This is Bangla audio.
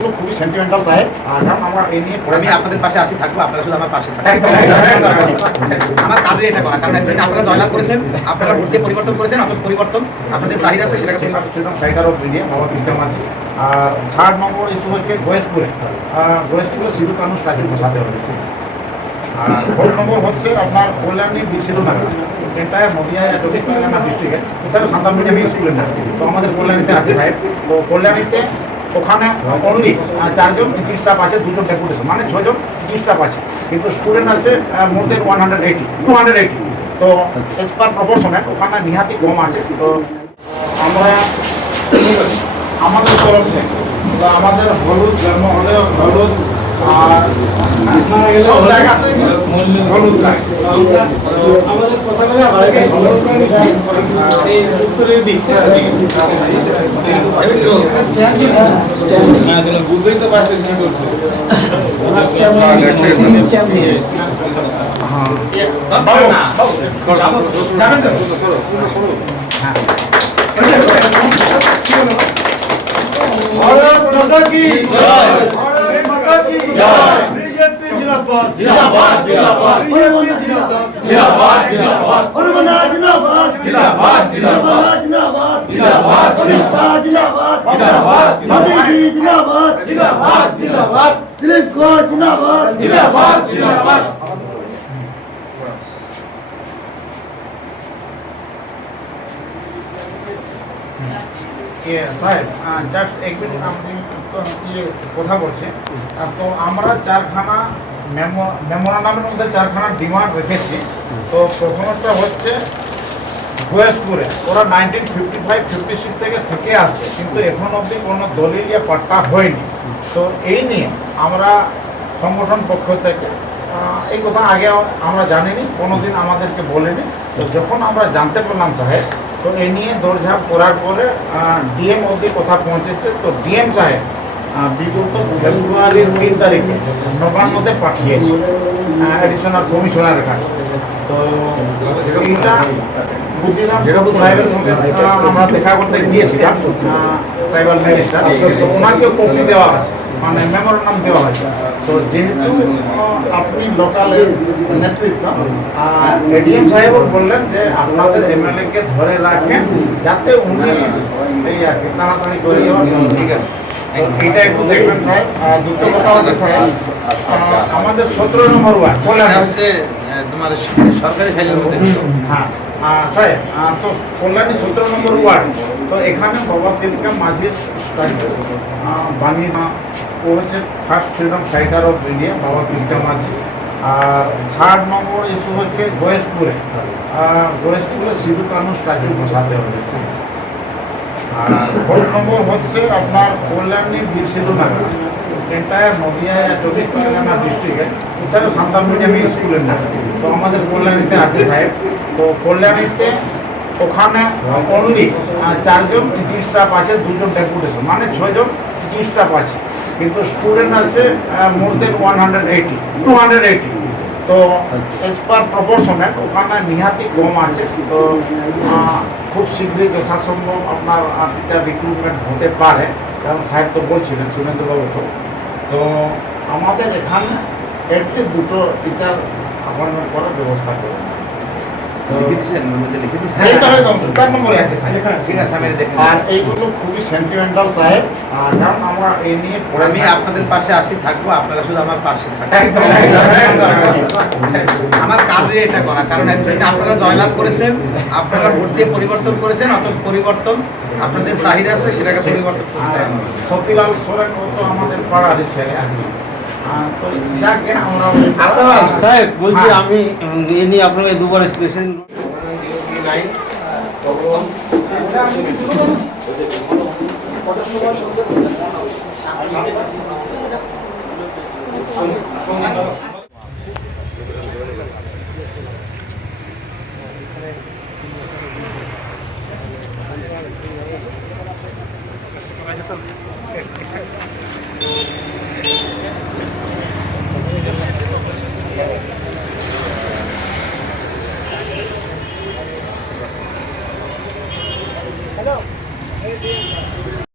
খুবই সেন্টিমেন্টাল সাহেব, কারণ আমরা এই নিয়ে আমি আপনাদের পাশে আসি থাকবো, আপনারা শুধু আমার পাশে থাকবেন। আমার কাজে এটা করা, কারণ একদিন আপনারা জয়লাভ করেছেন, আপনারা ভোট দিয়ে পরিবর্তন করেছেন, অত পরিবর্তন আপনাদের চাহিদা আছে সেটাকে সাইডার অফ ইন্ডিয়া বাবা তিনটা মাঝি। আর 3rd নম্বর ইস্যু হচ্ছে গয়েশপুরে সিধু কানু স্ট্যাচু বসাতে হয়েছে। আর 4th নম্বর হচ্ছে আপনার কল্যাণী বিরসিধু নাগা, এন্টায়ার নদিয়া 24 পরগনা ডিস্ট্রিক্টে এছাড়াও সান্তাল মিডিয়াম স্কুলের না, তো আমাদের কল্যাণীতে আছে সাহেব। তো কল্যাণীতে ওখানে অনলি 4 জন টিচিং স্টাফ আছে, 2 জন ডেপুটেশন, মানে 6 জন টিচিং স্টাফ আছে, কিন্তু স্টুডেন্ট আছে মোর দেন 280। তো এজ পার প্রপোর্শনে ওখানে নিহাতি কম আছে। তো আমরা আমাদের তরফ থেকে তো আমাদের হলুদ জন্ম হলেও হলুদ আর সব জায়গাতে হলুদ গাছ আমাদের প্রথমে উত্তরে দিই বুঝতেই তো পারছেন কি করছে। भारत माता की जय, भारत माता की जय, बीजेपी जिंदाबाद जिंदाबाद जिंदाबाद, बीजेपी जिंदाबाद जिंदाबाद जिंदाबाद, हनुमाना जिंदाबाद जिंदाबाद जिंदाबाद जिंदाबाद जिंदाबाद जिंदाबाद जिंदाबाद, मोदी जी जिंदाबाद जिंदाबाद जिंदाबाद, दिलीप घोष जिंदाबाद जिंदाबाद जिंदाबाद। সাহেব জাস্ট এক মিনিট আপনি কথা বলছেন। তো আমরা 4খানা মেমোরান্ডামের মধ্যে 4খানা ডিমান্ড রেখেছি। তো প্রথমটা হচ্ছে গয়েশপুরে ওরা 1955-56 থেকে আসছে, কিন্তু এখন অবধি কোনো দলিল ইয়া পাট্টা হয়নি। তো এই নিয়ে আমরা সংগঠন পক্ষ থেকে এই কথা আগে আমরা জানিনি, কোনোদিন আমাদেরকে বলেনি। তো যখন আমরা জানতে পারলাম সাহেব, তো এ নিয়ে দৌড়ঝাঁপ করার পরে ডিএম অবধি কথা পৌঁছেছে। তো ডিএম সাহেব বিগত ফেব্রুয়ারির 3 তারিখে নবান্নতে পাঠিয়েছে অ্যাডিশনাল কমিশনারের কাছে। তো এইটা বুঝছিলাম সাহেবের সঙ্গে আমরা দেখা করতে গিয়েছিলাম, ট্রাইবাল মিনিস্টার, তো ওনাকেও কপি দেওয়া আছে, মানে মেমোরান্ডাম দেওয়া হয়েছে। তো যেহেতু আপনি লোকালের নেতৃত্ব, এডিএম সাহেবও বললেন যে আপনাদের এমএলএকে ধরে রাখেন যাতে উনি এই আর কি তাড়াতাড়ি করে দেওয়া। ঠিক আছে, এটা একটু দেখবেন সাহেব। দ্বিতীয় কথা হচ্ছে সাহেব, আমাদের 17 নম্বর ওয়ার্ড কল্যাণ হচ্ছে তোমার সরকারি ফাইলের মধ্যে। হ্যাঁ সাহেব, তো কল্যাণী 17 নম্বর ওয়ার্ড, তো এখানে বাবা তিলকা মাঝির বানিয়ে ও হচ্ছে first freedom fighter of India বাবা তিলকা মাঝি। আর 3rd নম্বর ইস্যু হচ্ছে গয়েশপুরে সিধু কানু স্ট্যাচু বসাতে হয়েছে। আর 4th নম্বর হচ্ছে আপনার কল্যাণী বিরসিধু নাগা, এন্টায়ার নদিয়া 24 পরগনা ডিস্ট্রিক্টে এছাড়াও সান্তাল মিডিয়াম স্কুলের না, তো আমাদের কল্যাণীতে আছে সাহেব। তো কল্যাণীতে ওখানে অনলি 4 জন টিচিং স্টাফ আছে, 2 জন ডেপুটেশন, মানে 6 জন টিচিং স্টাফ আছে, কিন্তু স্টুডেন্ট আছে মোর দেন 280। তো এজ পার প্রপোর্শনে ওখানে নিহাতি কম আছে। তো খুব শীঘ্রই যথাসম্ভব আপনার টিচার রিক্রুটমেন্ট হতে পারে, কারণ সাহেব তো বলছিলেন সুরেন্দ্রবাবু। তো আমাদের এখানে অ্যাটলিস্ট 2টো টিচার অ্যাপয়েন্টমেন্ট করার ব্যবস্থা করবেন। আর এইগুলো খুবই সেন্টিমেন্টাল সাহেব, কারণ আমরা এই নিয়ে আমি আপনাদের পাশে আসি থাকবো, আপনারা শুধু আমার পাশে থাকবেন। আমার কাজে এটা করা, কারণ একদিন আপনারা জয়লাভ করেছেন, আপনারা ভোট দিয়ে পরিবর্তন করেছেন, অত পরিবর্তন আপনাদের চাহিদা আছে সেটাকে পরিবর্তন করতে হবে। সতীলাল সোরেন ও তো আমাদের পাড়ার ছেলে আর কি। তো যাকে আমরা সাহেব বলছি, আমি এ নিয়ে আপনাকে 2বার স্টেশন